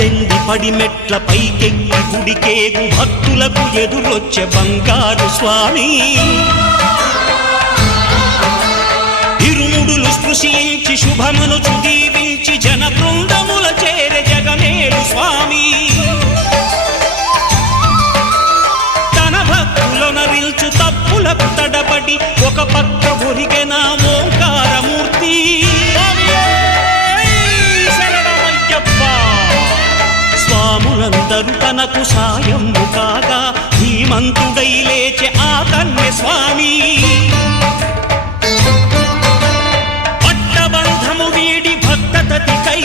పద్దెంది పడిమెట్ల పైకెక్కి గుడికేగు భక్తులకు ఎదురొచ్చే బంగారు స్వామి ఇరుముడులు స్పృశించి శుభమనుచు దీవించి జన బృందముల చేరే జగమేలు స్వామి తన భక్తులనరిల్చు తప్పులకు తడబడి ఒక పక్క ఒరిగెన ఓంకారమూర్తి స్వాములందరూ తనకు సాయము కాగా ధీమంతుడై లేచే ఆ కన్య స్వామి పట్టబంధము వీడి భక్తతతికై